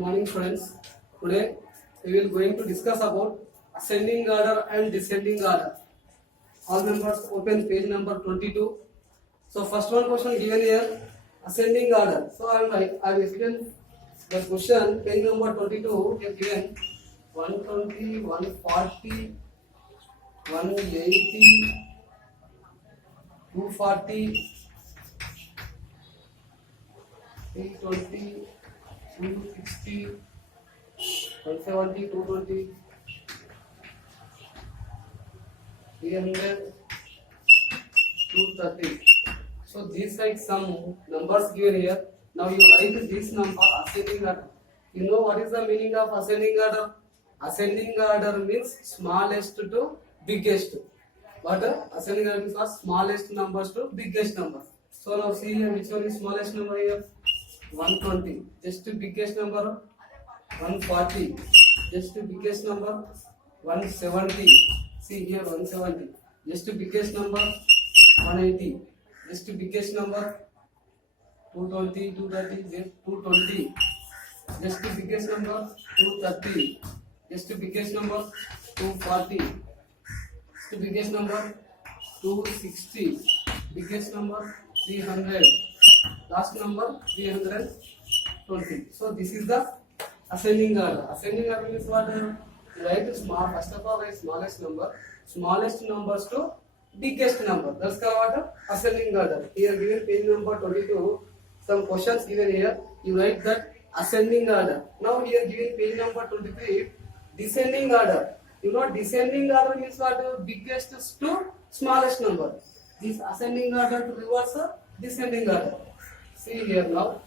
Morning friends. Today we will going to discuss about ascending order and descending order. All members open page number 22. So first one question given here, ascending order. So I will explain the question. Page number 22 here given 120, 140, 180, 240, 320, 260, 170, 220, 300, 230. So these like some numbers given here. Now you write this number ascending order. You know what is the meaning of ascending order? Ascending order means smallest to biggest. But ascending order means smallest numbers to biggest number. So now see here which one is smallest number here? 120. Just the biggest number 140. Just the biggest number 170. See here 170. Just the biggest number 180. Just the biggest number 220, 230, 220. Just the biggest number 230. Just the biggest number 240. Just the biggest number 260. Biggest number 300. Last number 320. So this is the ascending order. Ascending order means what? Write small. First of all, write smallest number. Smallest numbers to biggest number. That's called what? Ascending order. Here given page number 22. Some questions given here. You write that ascending order. Now here given page number 23. Descending order. You know descending order means what? Biggest to smallest number. This ascending order to reverse descending order. See here now.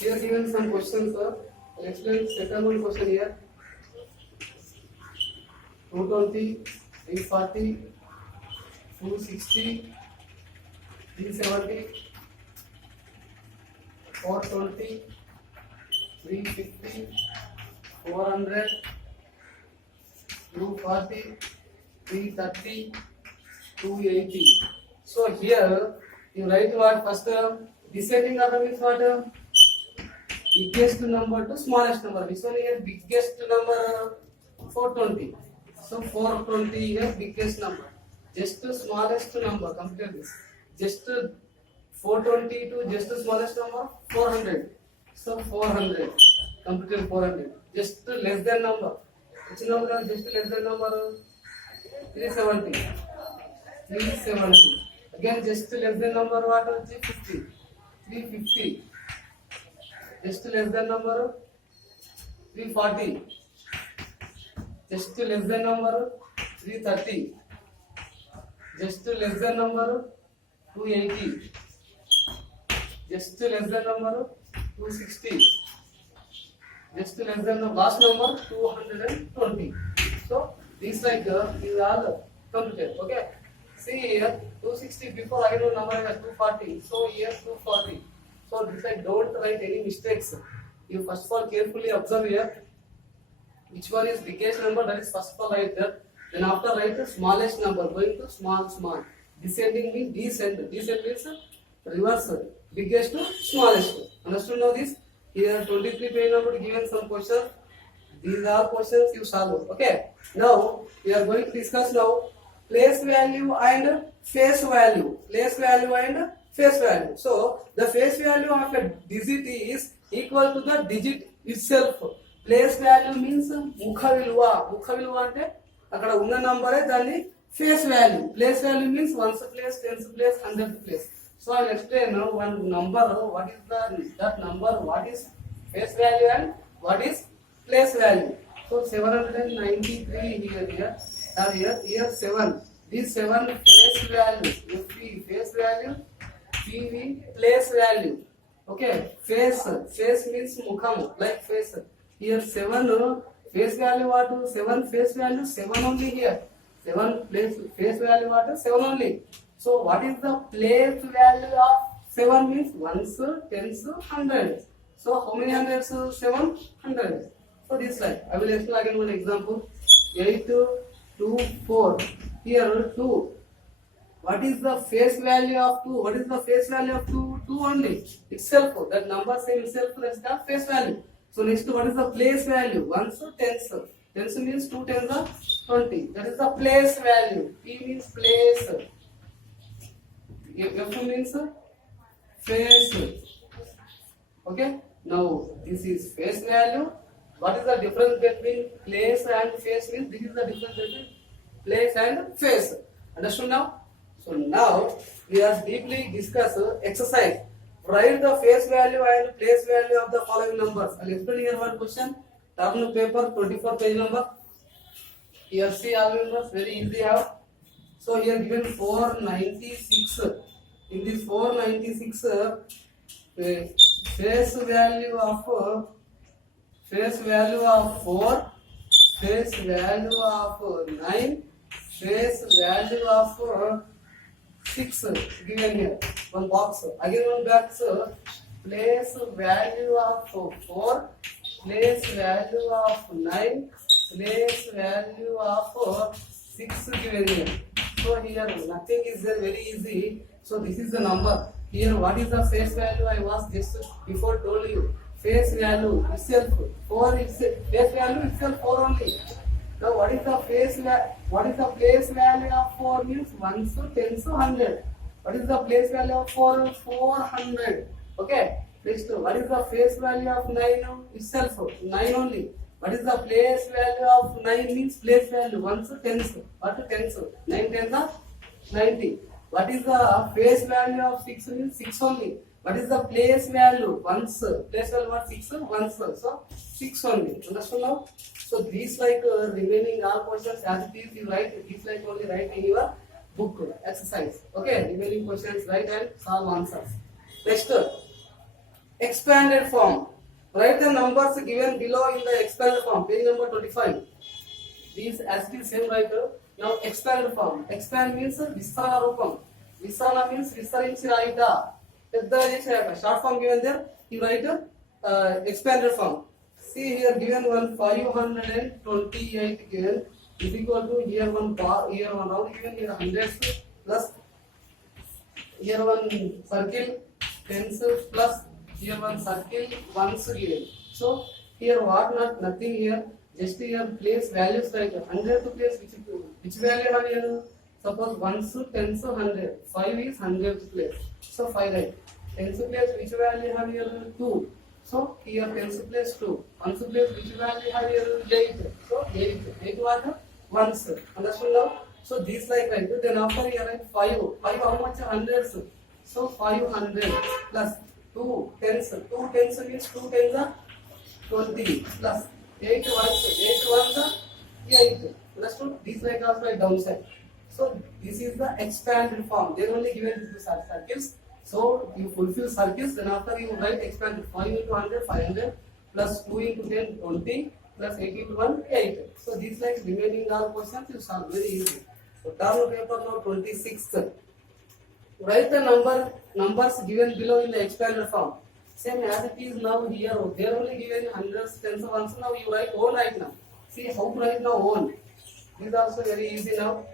Here given some questions, sir. I'll explain second one question here. 220, 340, 260, 370, 420, 350, 400, 240, 330, 280. So here you write what first descending order means what? Biggest number to smallest number. Which one here? Biggest number 420. So 420 here biggest number. Just the smallest number. Compare this. Just 420 to just the smallest number 400. So 400. Compare 400. Just less than number. Which number? Just less than number 370. 370. Again just less than number what? 350. 350. Just less than number 340. Just less than number 330. Just less than number 280. Just less than number 260. Just less than the last number 220. So these like these are completed. Okay. See here 260 before I know number is 240. So here 240. So this I don't write any mistakes. You first of all carefully observe here which one is biggest number, that is first of all write there. Then after write the smallest number going to small. Descending means descend. Descend means reverse. Biggest to smallest. Understood now this? Here 23 page number given some questions. These are questions you solve. Okay. Now we are going to discuss now place value and face value. Place value and face value. So the face value of a digit is equal to the digit itself. Place value means mukha viluva. Mukha viluva ante akkada unna number dani face value. Place value means ones place, tens place, hundredth place. So I will explain now one number. What is that number? What is face value and what is place value? So 793 here 7. This 7 face value. FV face value. PV place value. Okay, face means mukham, like face. Here 7 face value what? 7 face value 7 only here. 7 face value what? 7 only. So what is the place value of 7 means ones, tens, hundreds. So how many hundreds? 700. So this slide I will explain again one example. 8, 2, 4. Here 2. What what is the face value of 2? What is the face value of 2? 2 only itself. That number same itself, that's the face value. So next, what is the place value? Ones, tens. Tens means 2 tens are 20. That is the place value. P means place. F means face. Okay. Now this is face value. What is the difference between place and face? Means this is the difference between place and face. Understood now? So now we are deeply discuss exercise. Write the face value and place value of the following numbers. I'll explain here one question. Turn paper 24 page number. Here see all numbers very easy have. So here given 496. In this 496 face value of 4, face value of 9, face value of 6 given here. One box. Again one box. Place value of 4, place value of 9, place value of 6 given here. So here nothing is there, very easy. So this is the number. Here what is the face value? I was just before told you. Face value itself 4 is face value itself 4 only. Now what is the face value? What is the place value of 4? Means 1 to 10 to 100. What is the place value of 4? 400. Okay. Next, what is the face value of 9? Itself 9 only. What is the place value of 9? Means place value 1 to 10. What to 10? 9 10 are 90. What is the face value of 6? Means 6 only. What is the place value? Once. Place value what? 6 once. So 6 only. Understand now? So these like remaining all questions as it is, you write these like only write in your book exercise. Okay, remaining questions write and solve answers. Next, expanded form. Write the numbers given below in the expanded form. Page number 25. These as it is same right. Now expanded form. Expand means Visarana Rupam. Visarana means Visarinchi Raita. Short form given there. You write expanded form. See here given one 528 given is equal to here one bar, here one round given, here hundreds plus here one circle tens plus here one circle ones given. So here what not nothing here, just here place values like 100 to place which value have here. Suppose 1 to 10 to 100. 5 is 100 to place. So 5 right. 10 to place which value have here 2. So here 10 to place 2. 1 to place which value have here 8. So 8. 8 was ones. Understood now? So this like right. Then after here right 5. 5 how much? Hundreds. So 500 plus 2 tens. 2 tens means 2 tens are 20 plus 8 ones. 8 ones are 8. Understood? This like also like downside. So this is the expanded form. They are only given two circles. So you fulfill circles. Then after you write expanded 5 into 100 500 plus 2 into 10 20 plus 8 into 1 8. So these like remaining all questions you solve very easy. So turn paper now 26. Write the numbers given below in the expanded form. Same as it is now here. They are only given hundreds, tens of ones. Now you write own right now. See how to write now own. This is also very easy now.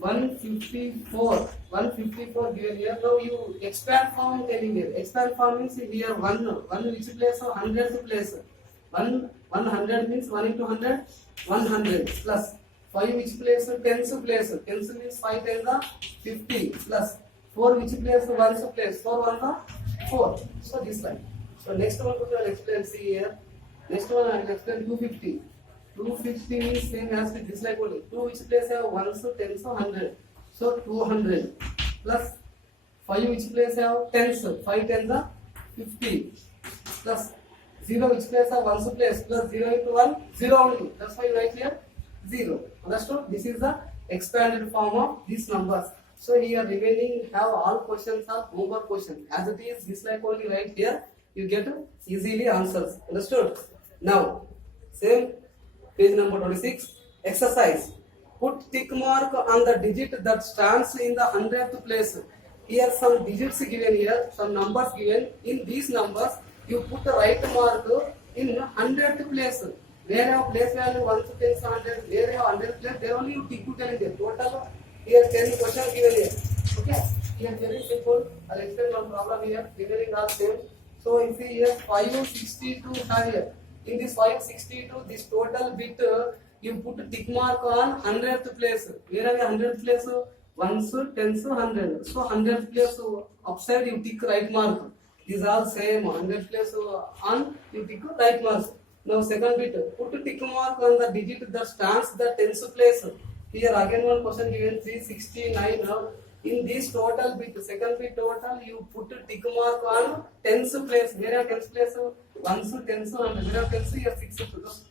154 given here. Now you expand form telling here. Expand form means here 1 which place or 100 place. 100 means 1 into 100 100 plus 5 which place 10 place. 10 means 5 tens are 50 plus 4 which place 1 place. 4 1 are 4. So this line. So next one I will explain. See here. Next one I will explain 250. 250 means same as with this like only. 2 which place have 1s, 10s, 100. So 200 plus 5 which place have 10s. 5 10s are 50 plus 0 which place have 1s place plus 0 into 1 0 only. That's why you write here 0. Understood? This is the expanded form of these numbers. So here remaining have all questions are homework questions. As it is this like only right here you get easily answers. Understood? Now same. Page number 26. Exercise. Put tick mark on the digit that stands in the 100th place. Here some digits given here, some numbers given. In these numbers, you put the right mark in 100th place. Where have place value 1 to 10 100, where have 100 place, there only you tick to tell it. Total Here 10 questions given here. Okay. Here very simple. I'll explain one problem here. Remaining are same. So you see here 562 have here. In this 562, this total bit you put tick mark on 100th place. Where are the 100th place? Ones, tens, 100. So 100th place upside you tick right mark. These are same 100 place on you tick right mark. Now second bit put tick mark on the digit that stands the tens place. Here again one question given 369. Now in this total bit, second bit total, you put tick mark on tens place. Where are tens place? Ones, tens, 100. Where are tens? Here six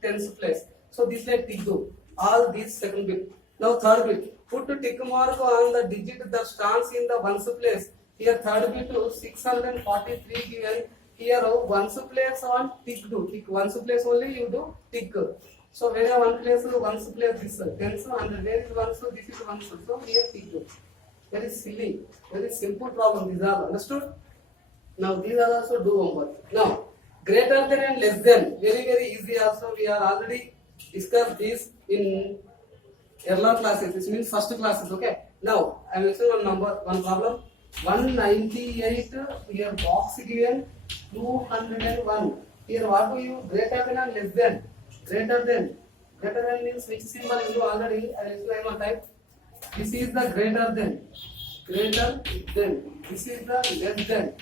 tens place. So this like tick do all these second bit. Now third bit, put tick mark on the digit that stands in the ones place. Here third bit 643 given. Here ones place on tick do. Tick ones place only you do tick. So where are one place? Ones place this tens, 100. Where is ones? This is ones. So here tick do. Very silly, very simple problem. These are understood. Now these are also do homework. Now greater than and less than, very easy. Also we are already discussed this in earlier classes. This means first classes. Okay. Now I will mention one problem. 198 here box given 201. Here what do you greater than and less than? Greater than means which symbol you know already. I will explain one type. This is the greater than. This is the less than.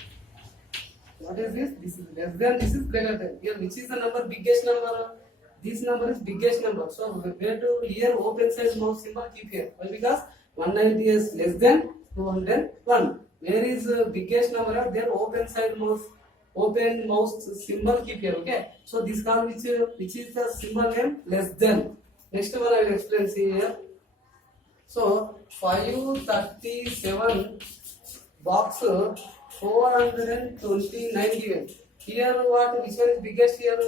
What is this? This is less than. This is greater than. Here, which is the number? Biggest number. This number is biggest number. So where to here open size mouse symbol keep here. Why? Because 190 is less than 201. Where is biggest number? There open mouse symbol keep here. Okay. So this call which is the symbol name less than. Next one I will explain. See here. So 537 box 429 given. Here what? Which one is biggest here?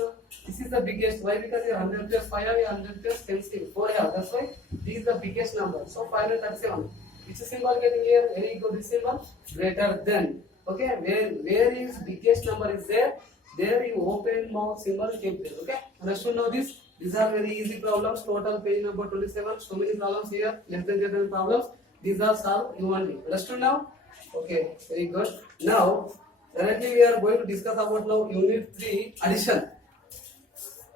This is the biggest. Why? Because here 100 plus 5 have 100 plus 10 4 have. That's why this is the biggest number. So 537. Which symbol getting here? Here you go. This symbol greater than. Okay. Where is biggest number is there? There you open mouse symbol keep there. Okay. Understood now this? These are very easy problems. Total page number 27. So many problems here. Less than greater than problems. These are solved. You want it. Understood now? Okay. Very good. Now, directly we are going to discuss about now unit 3 addition.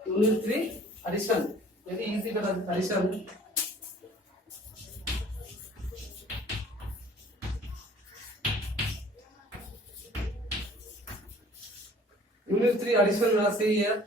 Unit 3 addition. Very easy addition. Unit 3 addition. Let us see here.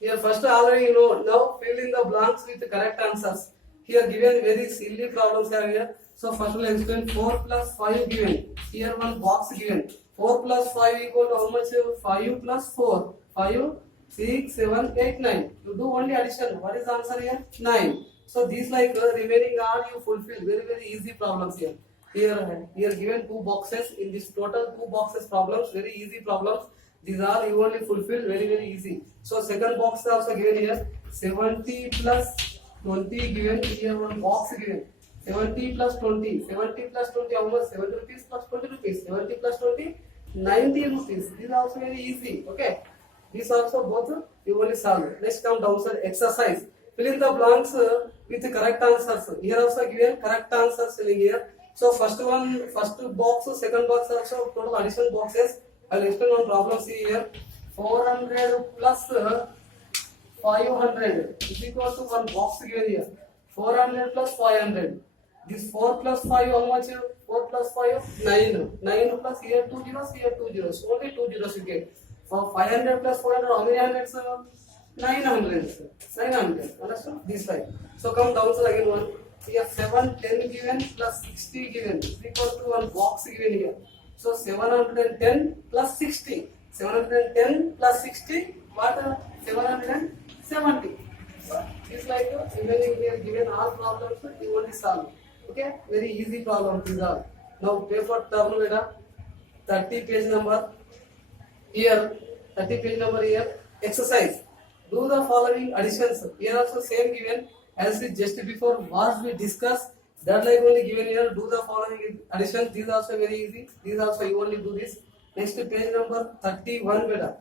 Here first already you know. Now fill in the blanks with the correct answers. Here given very silly problems are here. So first we'll explain 4 plus 5 given. Here one box given. 4 plus 5 equal to how much? 5 plus 4. 5, 6, 7, 8, 9. You do only addition. What is the answer here? 9. So these like remaining are you fulfill. Very easy problems here. Here given 2 boxes. In this total 2 boxes problems. Very easy problems. These are you only fulfill. Very easy. So second box is also given here. 70 plus 20 given. Here one box given. 70 plus 20. 70 plus 20 how much? 70 rupees plus 20 rupees. 70 plus 20, 90 rupees. These are also very easy. Okay. These also both you only solve. Next come downside exercise. Fill in the blanks with the correct answers. Here also given correct answers filling here. So first box, second box also total addition boxes. I will explain one problem. See here. 400 plus 500 is equal to one box given here. 400 plus 500. This 4 plus 5 how much? 4 plus 5 9. 9 plus here 2 zeros, here 2 zeros. Only 2 zeros you get. For 500 plus 400 how many hundreds? 900. 900. Understand? This side. So come down to again one. Here 7, 10 given plus 60 given is equal to one box given here. So 710 plus 60. 710 plus 60. What? 770. So it's like remaining here given all problems you only solve. Okay, very easy problem these are. Now paper turn beta 30 page number here. 30 page number here. Exercise. Do the following additions. Here also same given as we just before what we discussed. That like only given here. Do the following additions. These also very easy. These also you only do this. Next page number 31 beta.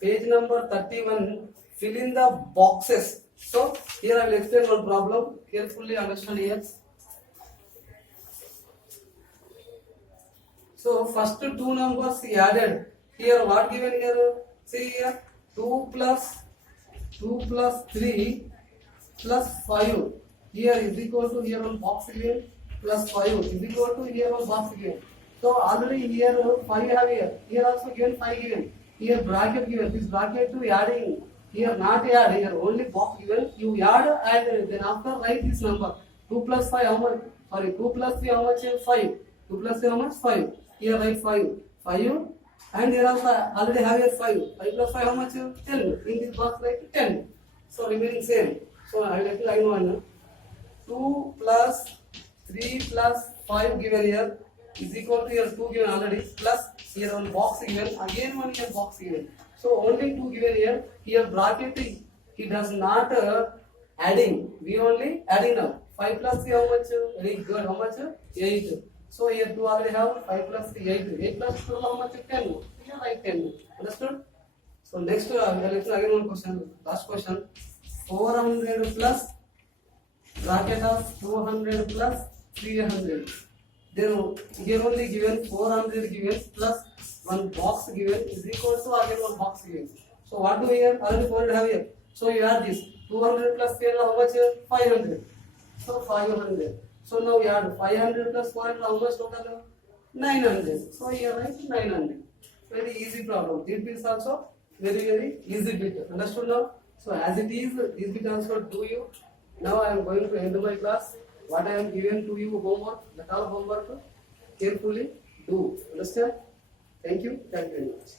Page number 31. Fill in the boxes. So here I will explain one problem. Carefully understand here. So first two numbers he added. Here what given here? See here 2 plus 3 plus 5. Here is equal to here on box given plus 5 is equal to here on box given. So already here 5 have here. Here also given 5 given. Here bracket given. This bracket to adding. Here not add. Here only box given. You add and then after write this number. 2 plus 5 how much? Sorry, 2 plus 3 how much? 5. 2 plus 3 how much? 5. Here write 5. 5 and here also already have here 5. 5 plus 5 how much? 10. In this box write 10. So remaining same. So I will let you know. 2 plus 3 plus 5 given here is equal to here 2 given already plus here one box given again one here box given. So only 2 given here. Here bracket he does not adding. We only adding now. 5 plus 3 how much? Very good. How much? 8. So here 2 already have 5 plus 3 8. 8 plus 2 how much? 10. Here write 10. Understood? So next again one question. Last question. 400 plus bracket of 200 plus 300. Then here only given 400 given plus one box given is equal to again one box given. So what do we have? Already 400 have here. So you add this 200 plus 300 how much? 500. So 500. So now we add 500 plus 400 how much total? 900. So here write 900. Very easy problem. This is also very easy bit. Understood now? So as it is, this bit answer to you. Now I am going to end my class. What I am given to you homework, that all homework carefully do. Understand? Thank you very much.